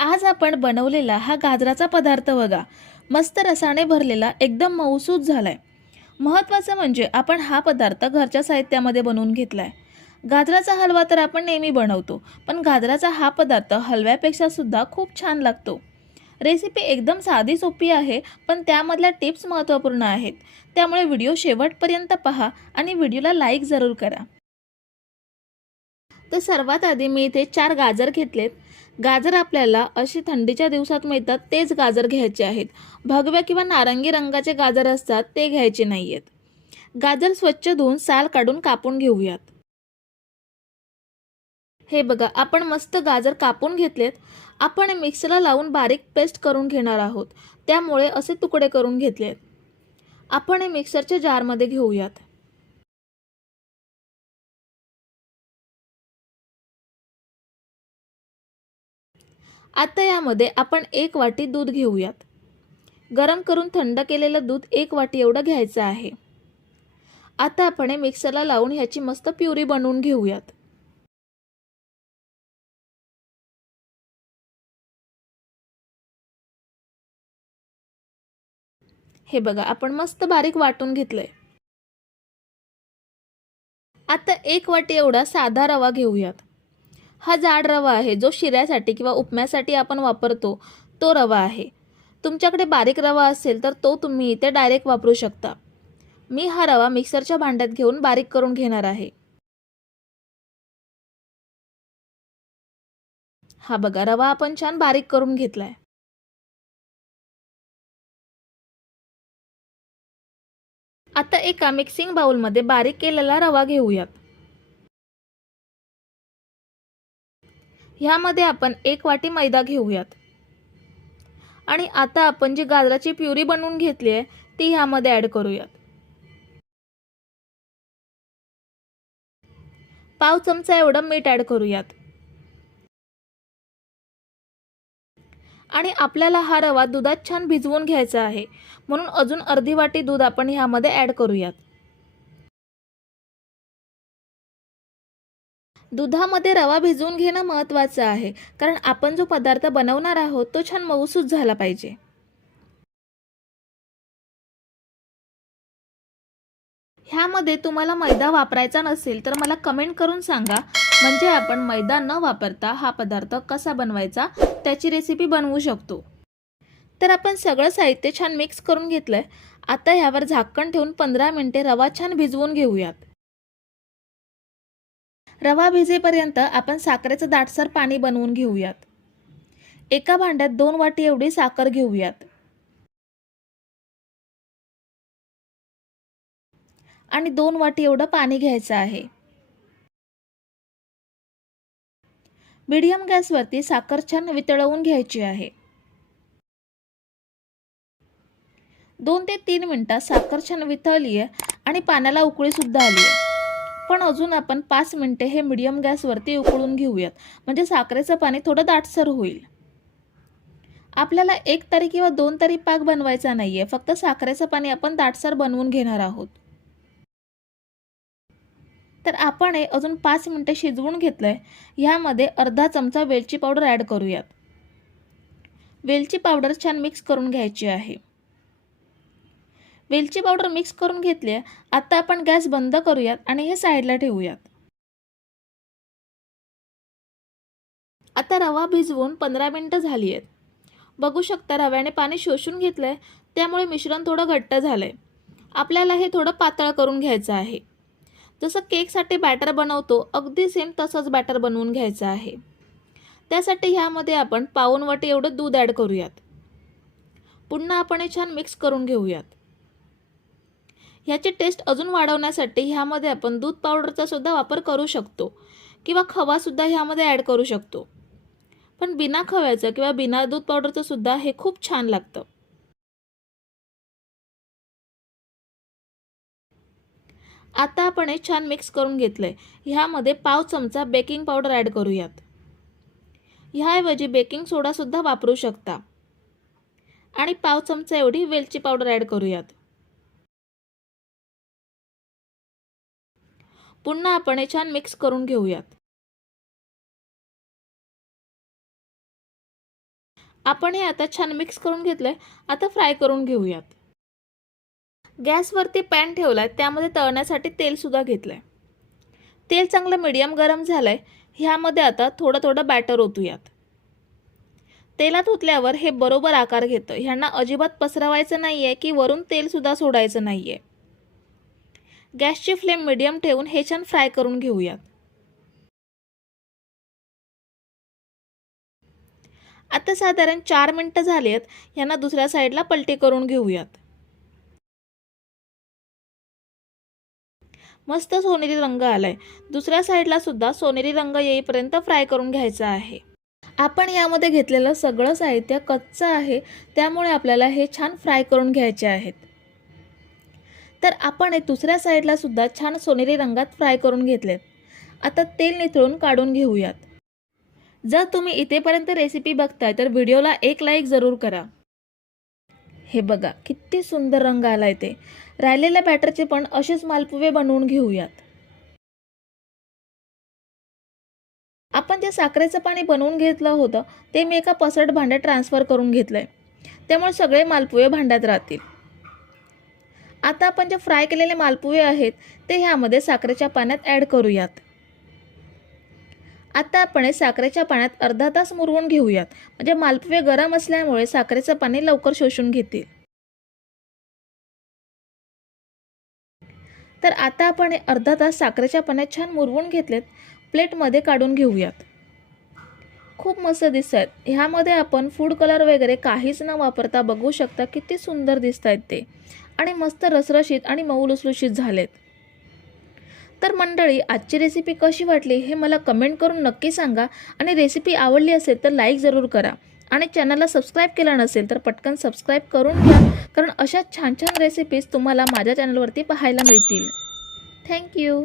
आज आपण बनवलेला हा गाजराचा पदार्थ बघा. मस्त रसाने भरलेला एकदम मऊसूत झालाय. महत्त्वाचं म्हणजे आपण हा पदार्थ घरच्या साहित्यामध्ये बनवून घेतलाय. गाजराचा हलवा तर आपण नेहमी बनवतो पण गाजराचा हा पदार्थ हलव्यापेक्षा सुद्धा खूप छान लागतो. रेसिपी एकदम साधी सोपी आहे पण त्यामधल्या टिप्स महत्त्वपूर्ण आहेत. त्यामुळे व्हिडिओ शेवटपर्यंत पहा आणि व्हिडिओला लाईक जरूर करा. तर सर्वात आधी मी इथे चार गाजर घेतलेत. गाजर आपल्याला असे थंडीच्या दिवसात मिळतात तेच गाजर घ्यायचे आहेत. भगव्या किंवा नारंगी रंगाचे गाजर असतात ते घ्यायचे नाही आहेत गाजर स्वच्छ धुवून साल काढून कापून घेऊयात. हे बघा आपण मस्त गाजर कापून घेतलेत. आपण हे मिक्सरला लावून बारीक पेस्ट करून घेणार आहोत. त्यामुळे असे तुकडे करून घेतलेत. आपण हे मिक्सरच्या जारमध्ये घेऊयात. आता यामध्ये आपण एक वाटी दूध घेऊयात. गरम करून थंड केलेलं दूध एक वाटी एवढं घ्यायचं आहे. आता आपण हे मिक्सरला लावून ह्याची मस्त प्युरी बनवून घेऊयात. हे बघा आपण मस्त बारीक वाटून घेतलंय. आता एक वाटी एवढा साधा रवा घेऊयात. हा जाड रवा आहे जो शिऱ्यासाठी किंवा उपम्यासाठी आपण वापरतो तो रवा आहे. तुमच्याकडे बारीक रवा असेल तर तो तुम्ही इथे डायरेक्ट वापरू शकता. मी हा रवा मिक्सरच्या भांड्यात घेऊन बारीक करून घेणार आहे. हा बघा रवा आपण छान बारीक करून घेतलाय. आता एका मिक्सिंग बाउलमध्ये बारीक केलेला रवा घेऊयात. ह्यामध्ये आपण एक वाटी मैदा घेऊयात. आणि आता आपण जी गाजराची प्युरी बनवून घेतली आहे ती ह्यामध्ये ॲड करूयात. पाव चमचा एवढं मीठ ॲड करूयात. आणि आपल्याला हा रवा दुधात छान भिजवून घ्यायचा आहे. म्हणून अजून अर्धी वाटी दूध आपण ह्यामध्ये ॲड करूयात. दुधामध्ये रवा भिजवून घेणं महत्त्वाचं आहे कारण आपण जो पदार्थ बनवणार आहोत तो छान मऊसूत झाला पाहिजे. ह्यामध्ये तुम्हाला मैदा वापरायचा नसेल तर मला कमेंट करून सांगा. म्हणजे आपण मैदा न वापरता हा पदार्थ कसा बनवायचा त्याची रेसिपी बनवू शकतो. तर आपण सगळं साहित्य छान मिक्स करून घेतलंय. आता ह्यावर झाकण ठेवून पंधरा मिनिटे रवा छान भिजवून घेऊयात. रवा भिजेपर्यंत आपण साखरेचं दाटसर पाणी बनवून घेऊयात. एका भांड्यात दोन वाटी एवढी साखर घेऊयात. आणि दोन वाटी एवढं पाणी घ्यायचं आहे. मीडियम गॅसवरती साखर छान वितळवून घ्यायची आहे. दोन ते तीन मिनिटात साखर छान वितळली आहे आणि पाण्याला उकळी सुद्धा आली आहे पण अजून आपण पाच मिनटे हे मिडियम गॅसवरती उकळून घेऊयात. म्हणजे साखरेचं पाणी थोडं दाटसर होईल. आपल्याला एक तरी किंवा दोन तरी पाक बनवायचा नाही आहे फक्त साखरेचं पाणी आपण दाटसर बनवून घेणार आहोत. तर आपण हे अजून पाच मिनटे शिजवून घेतलंय. ह्यामध्ये अर्धा चमचा वेलची पावडर ॲड करूयात. वेलची पावडर छान मिक्स करून घ्यायची आहे. वेलची पावडर मिक्स करून घेतली आहे. आता आपण गॅस बंद करूयात आणि हे साईडला ठेवूयात. आता रवा भिजवून पंधरा मिनटं झाली आहेत. बघू शकता रव्याने पाणी शोषून घेतलंय त्यामुळे मिश्रण थोडं घट्ट झालंय. आपल्याला हे थोडं पातळ करून घ्यायचं आहे. जसं केकसाठी बॅटर बनवतो अगदी सेम तसंच बॅटर बनवून घ्यायचं आहे. त्यासाठी ह्यामध्ये आपण पाऊन वाटी एवढं दूध ॲड करूयात. पुन्हा आपण हे छान मिक्स करून घेऊयात. ह्याची टेस्ट अजून वाढवण्यासाठी ह्यामध्ये आपण दूध पावडरचा सुद्धा वापर करू शकतो. किंवा खवासुद्धा ह्यामध्ये ॲड करू शकतो. पण बिना खव्याचं किंवा बिना दूध पावडरचं सुद्धा हे खूप छान लागतं. आता आपण हे छान मिक्स करून घेतलंय. ह्यामध्ये पाव चमचा बेकिंग पावडर ॲड करूयात. ह्याऐवजी बेकिंग सोडासुद्धा वापरू शकता. आणि पाव चमचा एवढी वेलची पावडर ॲड करूयात. पुन्हा आपण हे छान मिक्स करून घेऊयात. आपण हे आता छान मिक्स करून घेतलंय. आता फ्राय करून घेऊयात. गॅसवरती पॅन ठेवलाय त्यामध्ये तळण्यासाठी तेलसुद्धा घेतलंय. तेल चांगलं मिडियम गरम झालंय ह्यामध्ये आता थोडं थोडं बॅटर ओतूयात. तेलात ओतल्यावर हे बरोबर आकार घेतं. ह्यांना अजिबात पसरवायचं नाही आहे की वरून तेलसुद्धा सोडायचं नाही आहे गॅसची फ्लेम मिडियम ठेवून हे छान फ्राय करून घेऊयात आता साधारण चार मिनटं झाली आहेत यांना दुसऱ्या साईडला पलटी करून घेऊयात. मस्त सोनेरी रंग आलाय. दुसऱ्या साईडला सुद्धा सोनेरी रंग येईपर्यंत फ्राय करून घ्यायचा आहे. आपण यामध्ये घेतलेलं सगळं साहित्य कच्चं आहे त्यामुळे आपल्याला हे छान फ्राय करून घ्यायचे आहेत. तर आपण हे दुसऱ्या साईडला सुद्धा छान सोनेरी रंगात फ्राय करून घेतलेत आता तेल निथळून काढून घेऊयात. जर तुम्ही इथेपर्यंत रेसिपी बघताय तर व्हिडिओला एक लाईक जरूर करा. हे बघा किती सुंदर रंग आलाय ते. राहिलेल्या बॅटरचे पण असेच मालपुवे बनवून घेऊयात. आपण जे साखरेचं पाणी बनवून घेतलं होतं ते मी एका पसरट भांड्यात ट्रान्सफर करून घेतलंय. त्यामुळे सगळे मालपुवे भांड्यात राहतील. आता आपण जे फ्राय केलेले मालपुवे आहेत ते ह्यामध्ये साखरेच्या पाण्यात ॲड करूयात. आता आपण हे साखरेच्या पाण्यात अर्धा तास मुरवून घेऊयात. म्हणजे मालपुवे गरम असल्यामुळे साखरेचं पाणी लवकर शोषून घेतील. तर आता आपण हे अर्धा तास साखरेच्या पाण्यात छान मुरवून घेतलेत. प्लेटमध्ये काढून घेऊयात. खूप मस्त दिसत आहेत ह्यामध्ये आपण फूड कलर वगैरे काहीच न वापरता बघू शकता किती सुंदर दिसत आहेत ते. आणि मस्त रसरशीत आणि मऊ लुसलुशीत झालेत. तर मंडळी आजची रेसिपी कशी वाटली हे मला कमेंट करून नक्की सांगा आणि रेसिपी आवडली असेल तर लाईक जरूर करा. आणि चॅनलला सबस्क्राईब केला नसेल तर पटकन सबस्क्राईब करून घ्या कारण अशा छान छान रेसिपीज तुम्हाला माझ्या चॅनलवरती पाहायला मिळतील. थँक्यू